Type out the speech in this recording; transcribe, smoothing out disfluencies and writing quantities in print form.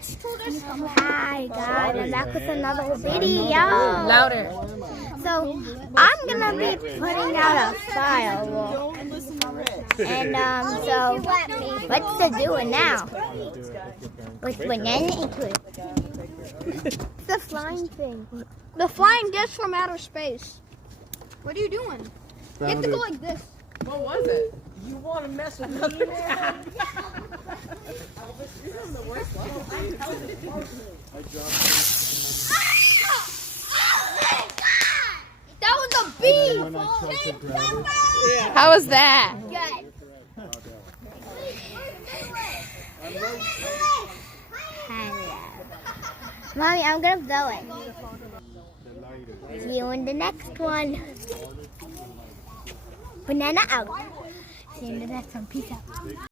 Hi guys, I'm back with another video. Louder. So I'm gonna be putting out a firework, and so what's to do it now? With banana into it. It's the flying thing. The flying disc from outer space. What are you doing? You have to go like this. What was it? You want to mess with me? Elvis, you're on the worst level. That was a bee! How was that? Good. Mommy, I'm gonna blow it. See you in the next one. Banana out. See you in the next one. Peace out.